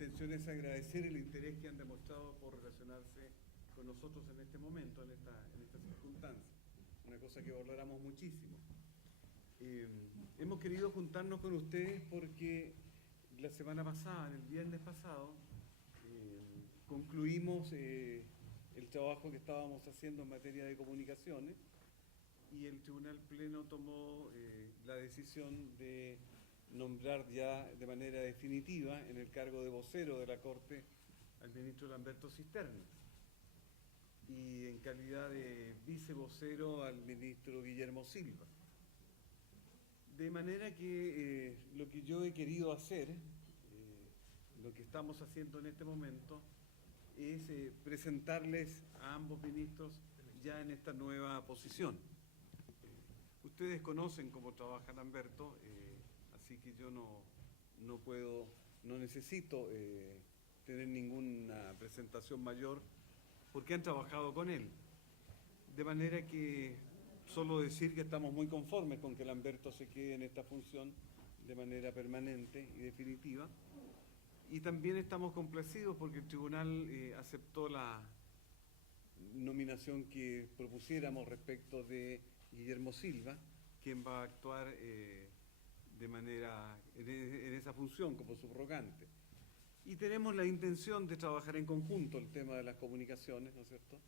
intención es agradecer el interés que han demostrado por relacionarse con nosotros en este momento, en esta circunstancia, una cosa que valoramos muchísimo. Hemos querido juntarnos con ustedes porque la semana pasada, el viernes pasado, concluimos el trabajo que estábamos haciendo en materia de comunicaciones y el Tribunal Pleno tomó la decisión de nombrar ya de manera definitiva en el cargo de vocero de la Corte al ministro Lamberto Cisternas y en calidad de vicevocero al ministro Guillermo Silva. De manera que lo que yo he querido hacer, lo que estamos haciendo en este momento, es presentarles a ambos ministros ya en esta nueva posición. Ustedes conocen cómo trabaja Lamberto, así que yo no necesito tener ninguna presentación mayor porque han trabajado con él. De manera que solo decir que estamos muy conformes con que Lamberto se quede en esta función de manera permanente y definitiva. Y también estamos complacidos porque el tribunal aceptó la nominación que propusiéramos respecto de Guillermo Silva, quien va a actuar de manera en esa función como subrogante. Y tenemos la intención de trabajar en conjunto el tema de las comunicaciones, ¿no es cierto?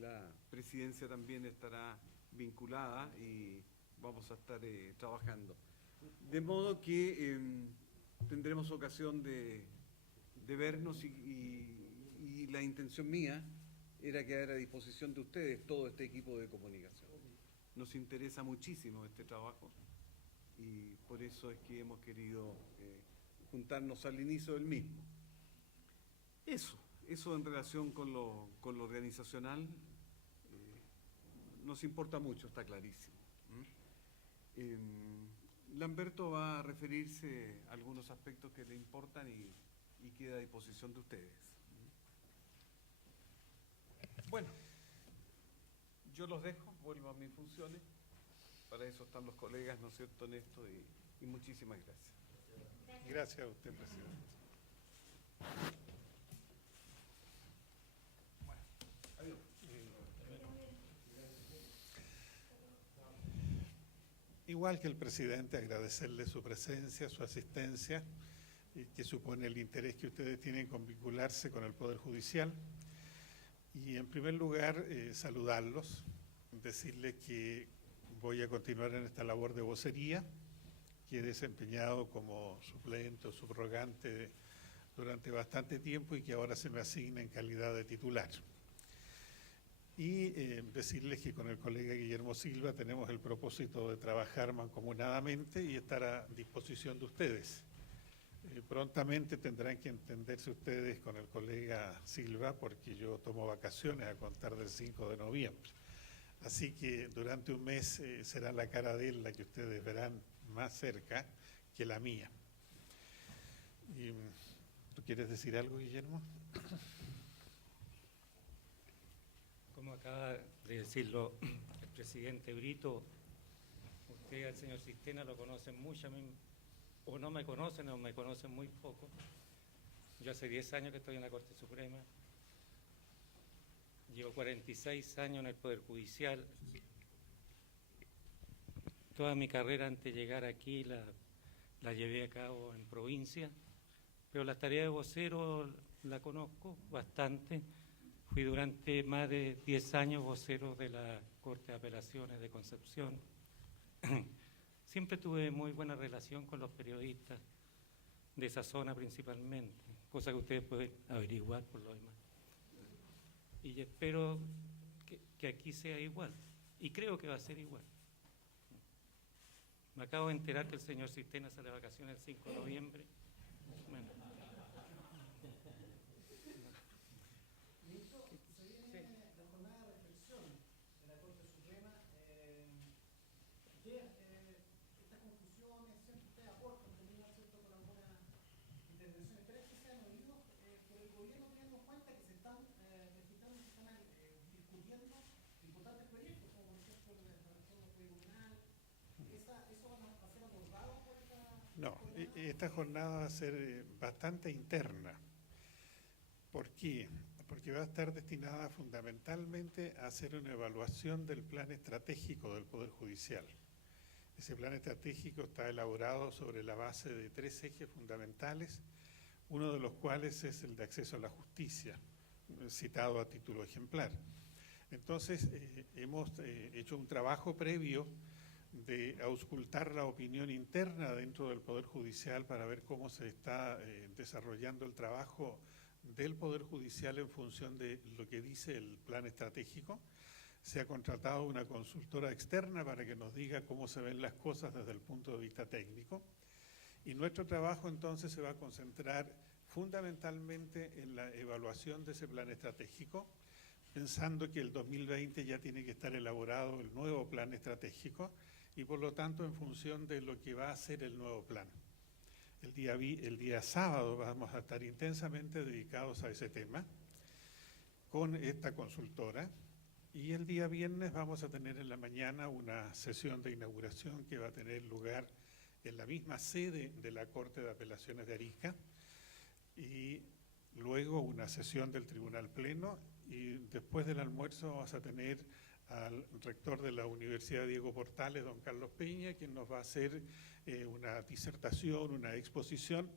La presidencia también estará vinculada y vamos a estar trabajando. De modo que tendremos ocasión de vernos y la intención mía era quedar a disposición de ustedes todo este equipo de comunicación. Nos interesa muchísimo este trabajo y por eso es que hemos querido juntarnos al inicio del mismo. Eso en relación con lo organizacional nos importa mucho, está clarísimo. Lamberto va a referirse a algunos aspectos que le importan y queda a disposición de ustedes. Bueno, yo los dejo, vuelvo a mis funciones. Para eso están los colegas, ¿no es cierto, en esto? Y muchísimas gracias. Gracias a usted, presidente. Bueno, adiós. Igual que el presidente, agradecerle su presencia, su asistencia, que supone el interés que ustedes tienen con vincularse con el Poder Judicial. Y en primer lugar, saludarlos, decirles que voy a continuar en esta labor de vocería que he desempeñado como suplente o subrogante durante bastante tiempo y que ahora se me asigna en calidad de titular. Y decirles que con el colega Guillermo Silva tenemos el propósito de trabajar mancomunadamente y estar a disposición de ustedes. Prontamente tendrán que entenderse ustedes con el colega Silva porque yo tomo vacaciones a contar del 5 de noviembre. Así que durante un mes será la cara de él la que ustedes verán más cerca que la mía. Y, ¿tú quieres decir algo, Guillermo? Como acaba de decirlo el presidente Brito, usted al señor Cisternas lo conocen mucho, a mí, o no me conocen o me conocen muy poco. Yo hace 10 años que estoy en la Corte Suprema. Llevo 46 años en el Poder Judicial. Toda mi carrera antes de llegar aquí la llevé a cabo en provincia, pero la tarea de vocero la conozco bastante. Fui durante más de 10 años vocero de la Corte de Apelaciones de Concepción. Siempre tuve muy buena relación con los periodistas de esa zona principalmente, cosa que ustedes pueden averiguar por lo demás. Y espero que aquí sea igual, y creo que va a ser igual. Me acabo de enterar que el señor Cisternas sale de vacaciones el 5 de noviembre. Bueno. No, esta jornada va a ser bastante interna. ¿Por qué? Porque va a estar destinada fundamentalmente a hacer una evaluación del plan estratégico del Poder Judicial. Ese plan estratégico está elaborado sobre la base de 3 ejes fundamentales, uno de los cuales es el de acceso a la justicia, citado a título ejemplar. Entonces, hemos hecho un trabajo previo de auscultar la opinión interna dentro del Poder Judicial para ver cómo se está desarrollando el trabajo del Poder Judicial en función de lo que dice el plan estratégico. Se ha contratado una consultora externa para que nos diga cómo se ven las cosas desde el punto de vista técnico. Y nuestro trabajo entonces se va a concentrar fundamentalmente en la evaluación de ese plan estratégico, pensando que el 2020 ya tiene que estar elaborado el nuevo plan estratégico y por lo tanto en función de lo que va a ser el nuevo plan. El día sábado vamos a estar intensamente dedicados a ese tema con esta consultora y el día viernes vamos a tener en la mañana una sesión de inauguración que va a tener lugar en la misma sede de la Corte de Apelaciones de Arica y luego una sesión del Tribunal Pleno y después del almuerzo vamos a tener al rector de la Universidad Diego Portales, don Carlos Peña, quien nos va a hacer una disertación, una exposición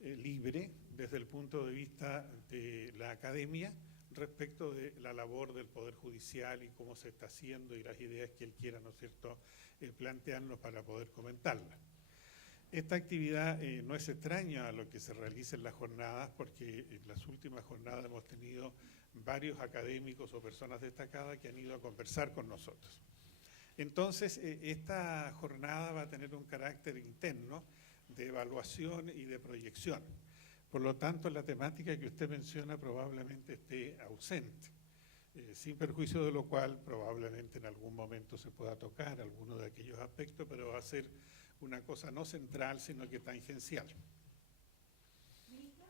libre desde el punto de vista de la academia respecto de la labor del Poder Judicial y cómo se está haciendo y las ideas que él quiera, ¿no es cierto?, plantearnos para poder comentarla. Esta actividad no es extraña a lo que se realiza en las jornadas, porque en las últimas jornadas hemos tenido varios académicos o personas destacadas que han ido a conversar con nosotros. Entonces, esta jornada va a tener un carácter interno de evaluación y de proyección. Por lo tanto, la temática que usted menciona probablemente esté ausente, sin perjuicio de lo cual probablemente en algún momento se pueda tocar alguno de aquellos aspectos, pero va a ser una cosa no central, sino que tangencial. Ministro,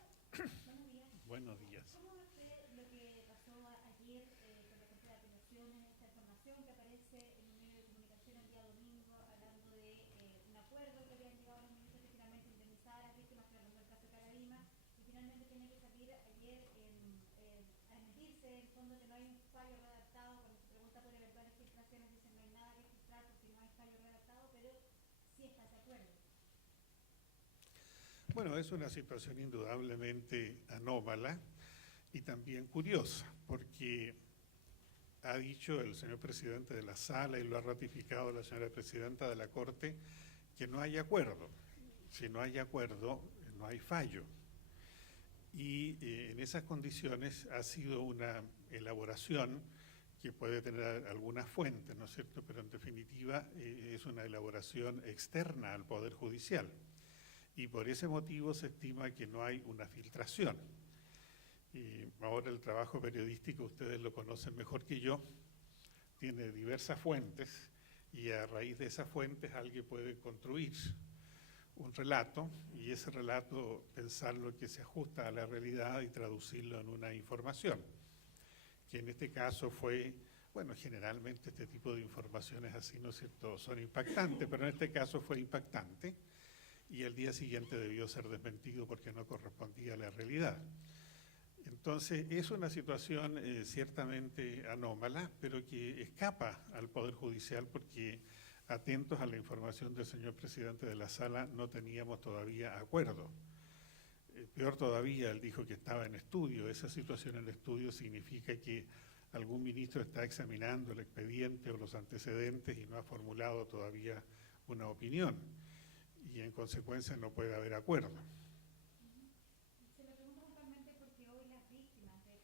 buenos días. Buenos días. ¿Cómo ve usted lo que pasó ayer con la Corte de Apelaciones, esta información que aparece en un medio de comunicación el día domingo, hablando de un acuerdo que habían llegado los ministros que finalmente indemnizar a las víctimas, que el caso de Caradima, y finalmente tiene que salir ayer a desmentirse, en fondo que no hay un fallo redactado? Cuando se pregunta por eventuales filtraciones dicen no hay nada que filtrar porque no hay fallo redactado, pero sí está ese acuerdo. Bueno, es una situación indudablemente anómala y también curiosa, porque ha dicho el señor presidente de la Sala y lo ha ratificado la señora presidenta de la Corte, que no hay acuerdo. Si no hay acuerdo, no hay fallo. Y en esas condiciones ha sido una elaboración que puede tener algunas fuentes, ¿no es cierto?, pero en definitiva es una elaboración externa al Poder Judicial. Y por ese motivo se estima que no hay una filtración. Y ahora el trabajo periodístico, ustedes lo conocen mejor que yo, tiene diversas fuentes y a raíz de esas fuentes alguien puede construir un relato y ese relato pensarlo que se ajusta a la realidad y traducirlo en una información, que en este caso fue, bueno, generalmente este tipo de informaciones así, ¿no es cierto?, son impactantes, pero en este caso fue impactante y el día siguiente debió ser desmentido porque no correspondía a la realidad. Entonces, es una situación ciertamente anómala, pero que escapa al Poder Judicial porque, atentos a la información del señor presidente de la Sala, no teníamos todavía acuerdo. Peor todavía, él dijo que estaba en estudio. Esa situación en estudio significa que algún ministro está examinando el expediente o los antecedentes y no ha formulado todavía una opinión. Y en consecuencia no puede haber acuerdo. Se lo pregunto puntualmente porque hoy las víctimas de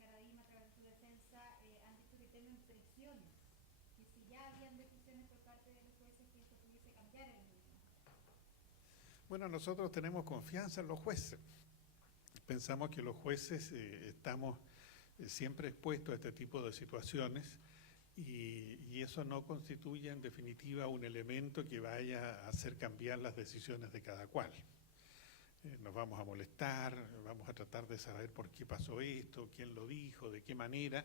Caradima, a través de su defensa, han dicho que temen presiones, que si ya habían decisiones por parte de los jueces que esto pudiese cambiar en el mismo. Bueno, nosotros tenemos confianza en los jueces. Pensamos que los jueces estamos siempre expuestos a este tipo de situaciones y eso no constituye en definitiva un elemento que vaya a hacer cambiar las decisiones de cada cual. Nos vamos a molestar, vamos a tratar de saber por qué pasó esto, quién lo dijo, de qué manera,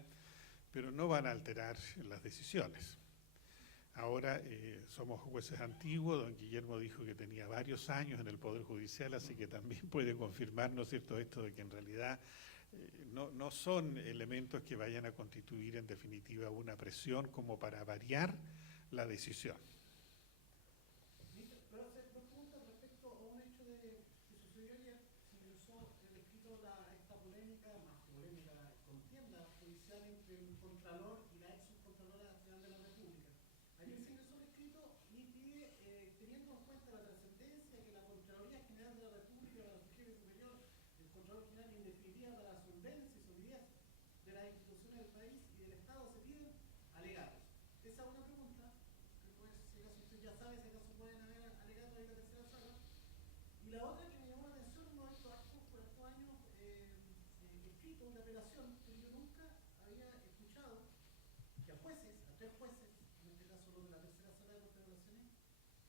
pero no van a alterar las decisiones. Ahora somos jueces antiguos, don Guillermo dijo que tenía varios años en el Poder Judicial, así que también puede confirmar, ¿no es cierto?, esto de que en realidad no son elementos que vayan a constituir en definitiva una presión como para variar la decisión. Pero hacer dos preguntas respecto a un hecho que sucedió ayer. Se ingresó el escrito esta polémica, más que polémica, contienda judicial entre un contralor y la ex subcontralora general de la República. Ayer se ingresó el escrito y pide, teniendo en cuenta la trascendencia que la Contraloría General de la República, para su jefe superior, el Contralor General, y en definitiva para la solvencia y solidez de las instituciones del país y del Estado, se piden alegatos. Esa es una pregunta, que puede, si acaso usted ya sabe, si acaso pueden haber alegatos en la tercera sala. Y la otra que me llamó la atención, uno de estos actos por estos años escritos de apelación, pero yo nunca había escuchado que a jueces, a tres jueces, en este caso los de la tercera sala de Corte de Apelaciones,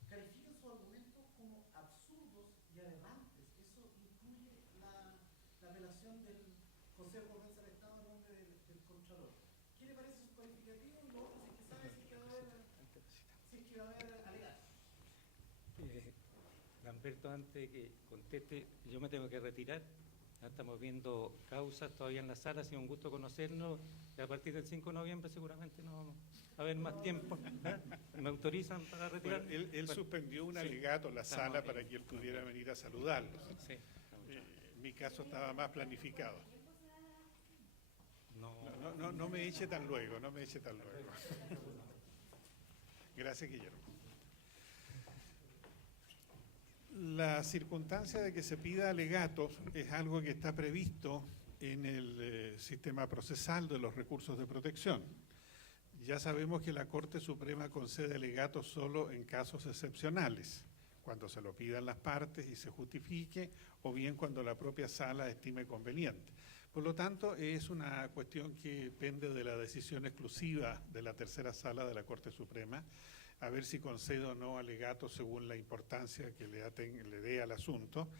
califiquen sus argumentos como absurdos y aberrantes. Eso incluye la apelación del Consejo de Defensa del Estado a nombre del Contralor. ¿Qué le parece su calificativo? Y lo otro, si es que sabe si es que va a haber alegatos. Lamberto, antes de que conteste, yo me tengo que retirar. Ya estamos viendo causas todavía en la sala. Ha sido un gusto conocernos. Y a partir del 5 de noviembre seguramente no vamos a haber más tiempo. ¿Me autorizan para retirar? Bueno, él suspendió un alegato en la sala para que él pudiera venir a saludarlos. Sí. Mi caso estaba más planificado. No. No me eche tan luego, no me eche tan luego. Gracias, Guillermo. La circunstancia de que se pida alegatos es algo que está previsto en el sistema procesal de los recursos de protección. Ya sabemos que la Corte Suprema concede alegatos solo en casos excepcionales, cuando se lo pidan las partes y se justifique, o bien cuando la propia sala estime conveniente. Por lo tanto, es una cuestión que depende de la decisión exclusiva de la tercera sala de la Corte Suprema, a ver si concede o no alegatos según la importancia que le dé al asunto.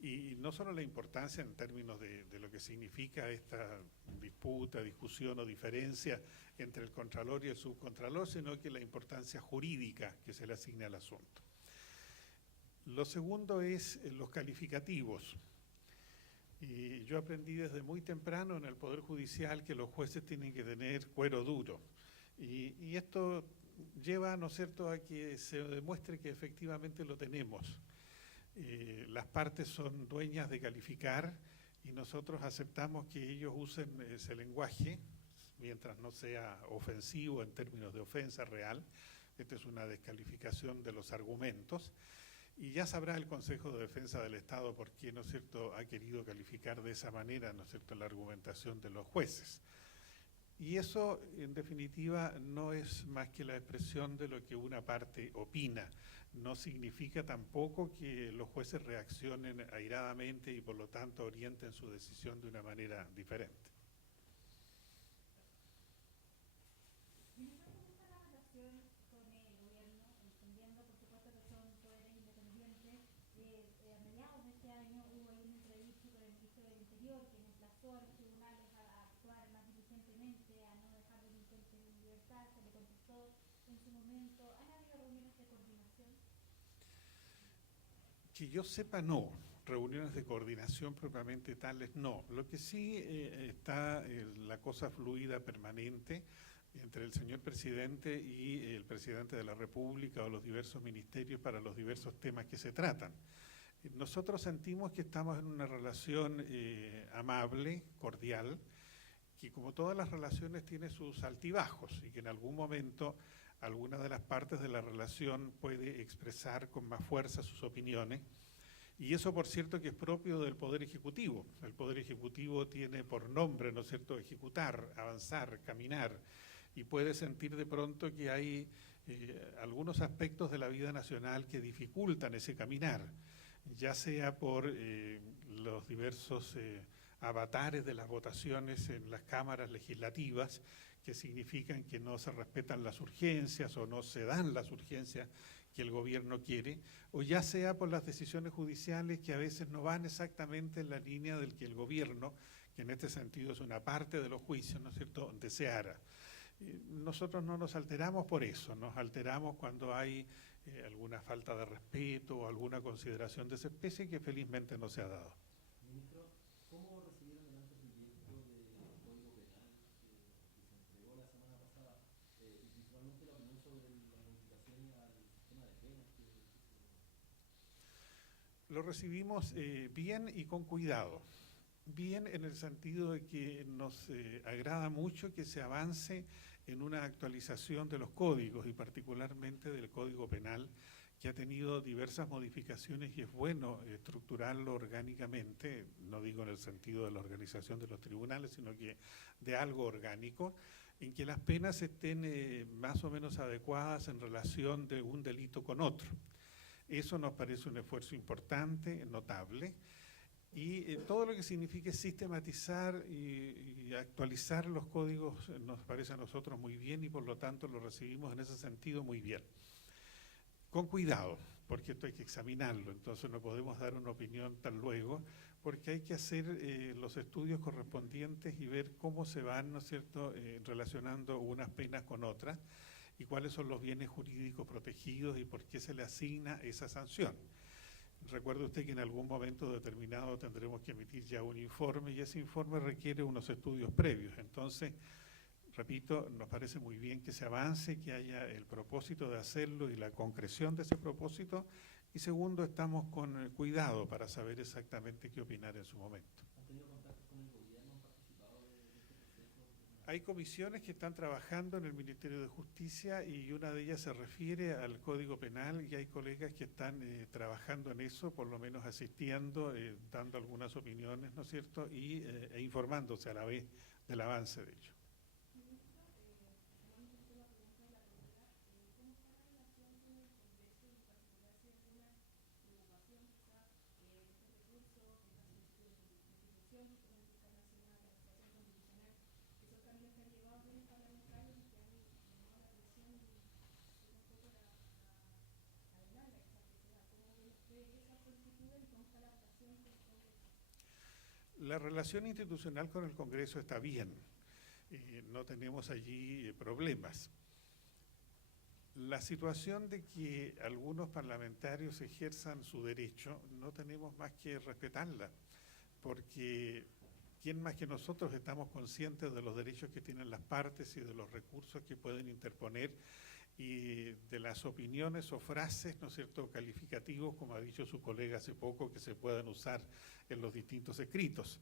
Y no solo la importancia en términos de lo que significa esta disputa, discusión o diferencia entre el Contralor y el Subcontralor, sino que la importancia jurídica que se le asigna al asunto. Lo segundo es los calificativos. Y yo aprendí desde muy temprano en el Poder Judicial que los jueces tienen que tener cuero duro. Y esto lleva, ¿no es cierto?, a que se demuestre que efectivamente lo tenemos. Las partes son dueñas de calificar y nosotros aceptamos que ellos usen ese lenguaje mientras no sea ofensivo en términos de ofensa real. Esta es una descalificación de los argumentos. Y ya sabrá el Consejo de Defensa del Estado por qué, ¿no es cierto?, ha querido calificar de esa manera, ¿no es cierto?, la argumentación de los jueces. Y eso, en definitiva, no es más que la expresión de lo que una parte opina. No significa tampoco que los jueces reaccionen airadamente y, por lo tanto, orienten su decisión de una manera diferente. Que yo sepa, no. Reuniones de coordinación propiamente tales, no. Lo que sí está la cosa fluida permanente entre el señor presidente y el presidente de la República o los diversos ministerios para los diversos temas que se tratan. Nosotros sentimos que estamos en una relación amable, cordial, que como todas las relaciones tiene sus altibajos y que en algún momento alguna de las partes de la relación puede expresar con más fuerza sus opiniones, y eso, por cierto, que es propio del Poder Ejecutivo. El Poder Ejecutivo tiene por nombre, ¿no es cierto?, ejecutar, avanzar, caminar, y puede sentir de pronto que hay algunos aspectos de la vida nacional que dificultan ese caminar, ya sea por los diversos avatares de las votaciones en las cámaras legislativas, que significan que no se respetan las urgencias o no se dan las urgencias que el gobierno quiere, o ya sea por las decisiones judiciales que a veces no van exactamente en la línea del que el gobierno, que en este sentido es una parte de los juicios, ¿no es cierto?, deseara. Nosotros no nos alteramos por eso, nos alteramos cuando hay alguna falta de respeto o alguna consideración de esa especie que felizmente no se ha dado. Ministro, ¿cómo recibieron el anteproyecto de Código Penal que se entregó la semana pasada y principalmente la opinión sobre las modificaciones al sistema de penas Lo recibimos bien y con cuidado. Bien en el sentido de que nos agrada mucho que se avance en una actualización de los códigos y particularmente del Código Penal, que ha tenido diversas modificaciones y es bueno estructurarlo orgánicamente, no digo en el sentido de la organización de los tribunales, sino que de algo orgánico, en que las penas estén más o menos adecuadas en relación de un delito con otro. Eso nos parece un esfuerzo importante, notable, y todo lo que signifique sistematizar y actualizar los códigos nos parece a nosotros muy bien y por lo tanto lo recibimos en ese sentido muy bien. Con cuidado, porque esto hay que examinarlo, entonces no podemos dar una opinión tan luego, porque hay que hacer los estudios correspondientes y ver cómo se van, ¿no es cierto?, relacionando unas penas con otras y cuáles son los bienes jurídicos protegidos y por qué se le asigna esa sanción. Recuerde usted que en algún momento determinado tendremos que emitir ya un informe y ese informe requiere unos estudios previos. Entonces, repito, nos parece muy bien que se avance, que haya el propósito de hacerlo y la concreción de ese propósito. Y segundo, estamos con cuidado para saber exactamente qué opinar en su momento. ¿Han tenido contactos con el gobierno? ¿Han participado de este proceso? Hay comisiones que están trabajando en el Ministerio de Justicia y una de ellas se refiere al Código Penal y hay colegas que están trabajando en eso, por lo menos asistiendo, dando algunas opiniones, ¿no es cierto?, e informándose a la vez del avance de ello. La relación institucional con el Congreso está bien, no tenemos allí problemas. La situación de que algunos parlamentarios ejerzan su derecho, no tenemos más que respetarla, porque ¿quién más que nosotros estamos conscientes de los derechos que tienen las partes y de los recursos que pueden interponer y de las opiniones o frases, ¿no es cierto?, calificativos, como ha dicho su colega hace poco, que se puedan usar en los distintos escritos.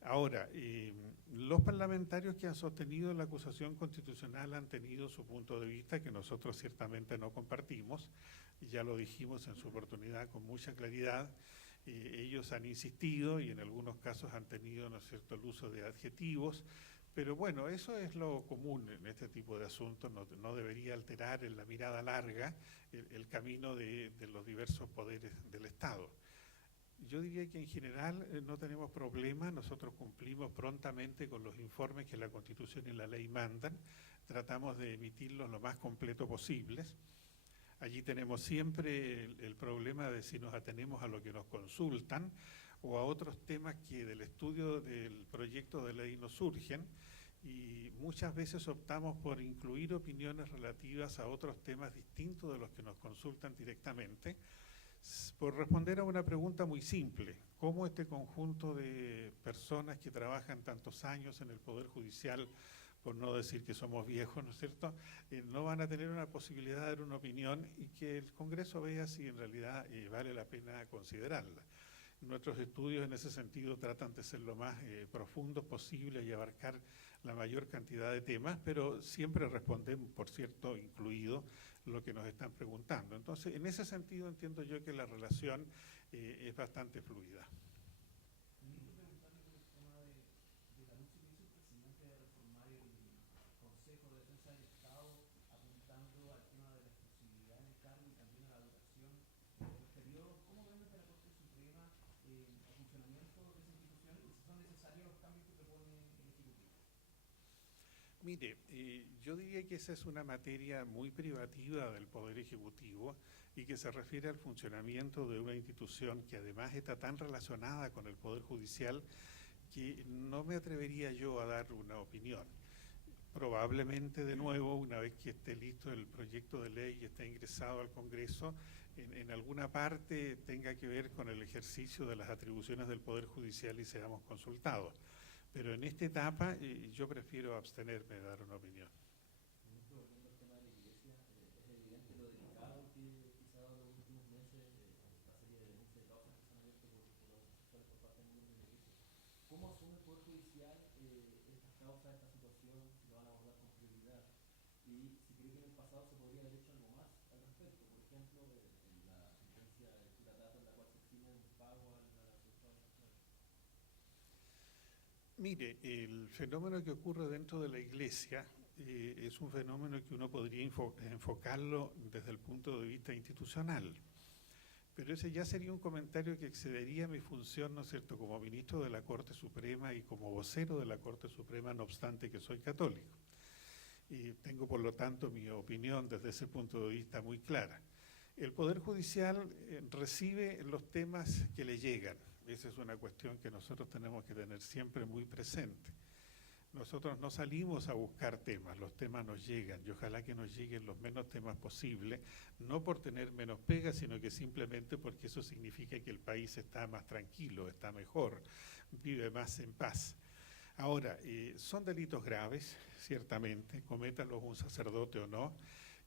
Ahora, los parlamentarios que han sostenido la acusación constitucional han tenido su punto de vista que nosotros ciertamente no compartimos, y ya lo dijimos en su oportunidad con mucha claridad. Ellos han insistido y en algunos casos han tenido, ¿no es cierto?, el uso de adjetivos, pero bueno, eso es lo común en este tipo de asuntos, no debería alterar en la mirada larga el camino de los diversos poderes del Estado. Yo diría que en general no tenemos problema, nosotros cumplimos prontamente con los informes que la Constitución y la ley mandan, tratamos de emitirlos lo más completo posibles. Allí tenemos siempre el problema de si nos atenemos a lo que nos consultan o a otros temas que del estudio del proyecto de ley nos surgen y muchas veces optamos por incluir opiniones relativas a otros temas distintos de los que nos consultan directamente, por responder a una pregunta muy simple: ¿cómo este conjunto de personas que trabajan tantos años en el Poder Judicial, por no decir que somos viejos, ¿no es cierto?, no van a tener una posibilidad de dar una opinión y que el Congreso vea si en realidad vale la pena considerarla? Nuestros estudios en ese sentido tratan de ser lo más profundos posible y abarcar la mayor cantidad de temas, pero siempre respondemos, por cierto, incluido lo que nos están preguntando. Entonces, en ese sentido entiendo yo que la relación es bastante fluida. Mire, yo diría que esa es una materia muy privativa del Poder Ejecutivo y que se refiere al funcionamiento de una institución que además está tan relacionada con el Poder Judicial que no me atrevería yo a dar una opinión. probablemente de nuevo, una vez que esté listo el proyecto de ley y esté ingresado al Congreso, en alguna parte tenga que ver con el ejercicio de las atribuciones del Poder Judicial y seamos consultados. Pero en esta etapa yo prefiero abstenerme de dar una opinión. Ministro, volviendo al tema de la iglesia, es evidente lo delicado que quizá en los últimos meses esta serie de denuncias y causas que se han abierto por los homosexuales por parte de miembros de la iglesia. ¿Cómo asume el Poder Judicial estas causas, esta situación, si lo van a abordar con prioridad? Y si cree que en el pasado se podría haber hecho algo más al respecto, por ejemplo, en la sentencia de Curatato en la cual se exime un pago al asociado nacional. Mire, el fenómeno que ocurre dentro de la iglesia es un fenómeno que uno podría enfocarlo desde el punto de vista institucional. Pero ese ya sería un comentario que excedería mi función, ¿no es cierto?, como ministro de la Corte Suprema y como vocero de la Corte Suprema, no obstante que soy católico. Y tengo, por lo tanto, mi opinión desde ese punto de vista muy clara. El Poder Judicial recibe los temas que le llegan. Esa es una cuestión que nosotros tenemos que tener siempre muy presente. Nosotros no salimos a buscar temas, los temas nos llegan y ojalá que nos lleguen los menos temas posibles, no por tener menos pega, sino que simplemente porque eso significa que el país está más tranquilo, está mejor, vive más en paz. Ahora, son delitos graves, ciertamente, cométalos un sacerdote o no,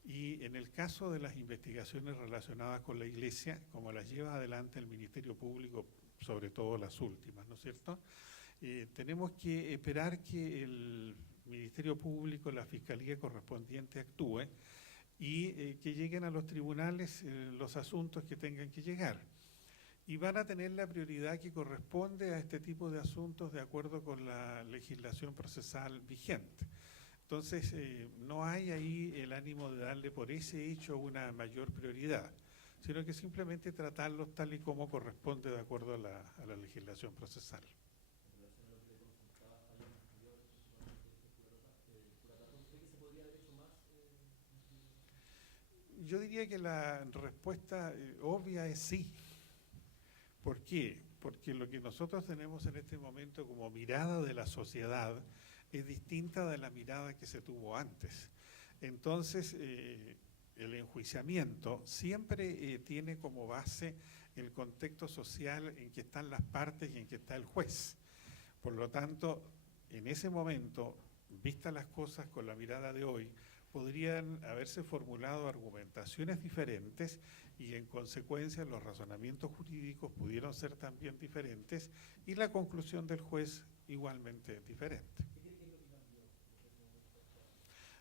y en el caso de las investigaciones relacionadas con la Iglesia, como las lleva adelante el Ministerio Público, sobre todo las últimas, ¿no es cierto?, tenemos que esperar que el Ministerio Público, la Fiscalía correspondiente actúe y que lleguen a los tribunales los asuntos que tengan que llegar. Y van a tener la prioridad que corresponde a este tipo de asuntos de acuerdo con la legislación procesal vigente. Entonces, no hay ahí el ánimo de darle por ese hecho una mayor prioridad, sino que simplemente tratarlos tal y como corresponde de acuerdo a la legislación procesal. Yo diría que la respuesta obvia es sí. ¿Por qué? Porque lo que nosotros tenemos en este momento como mirada de la sociedad es distinta de la mirada que se tuvo antes. Entonces, el enjuiciamiento siempre tiene como base el contexto social en que están las partes y en que está el juez. Por lo tanto, en ese momento, vistas las cosas con la mirada de hoy, podrían haberse formulado argumentaciones diferentes y en consecuencia los razonamientos jurídicos pudieron ser también diferentes y la conclusión del juez igualmente diferente.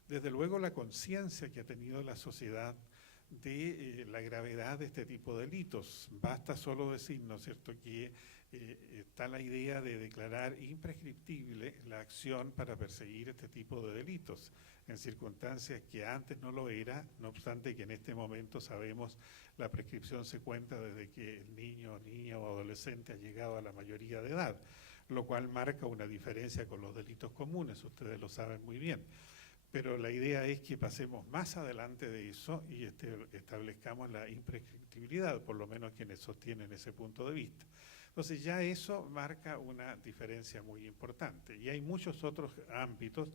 Desde luego la conciencia que ha tenido la sociedad de la gravedad de este tipo de delitos. Basta solo decir, ¿no es cierto?, que está la idea de declarar imprescriptible la acción para perseguir este tipo de delitos, en circunstancias que antes no lo era, no obstante que en este momento sabemos la prescripción se cuenta desde que el niño, niña o adolescente ha llegado a la mayoría de edad, lo cual marca una diferencia con los delitos comunes, ustedes lo saben muy bien. Pero la idea es que pasemos más adelante de eso y establezcamos la imprescriptibilidad, por lo menos quienes sostienen ese punto de vista. Entonces ya eso marca una diferencia muy importante y hay muchos otros ámbitos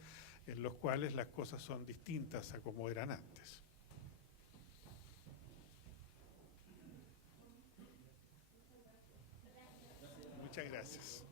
en los cuales las cosas son distintas a como eran antes. Muchas gracias.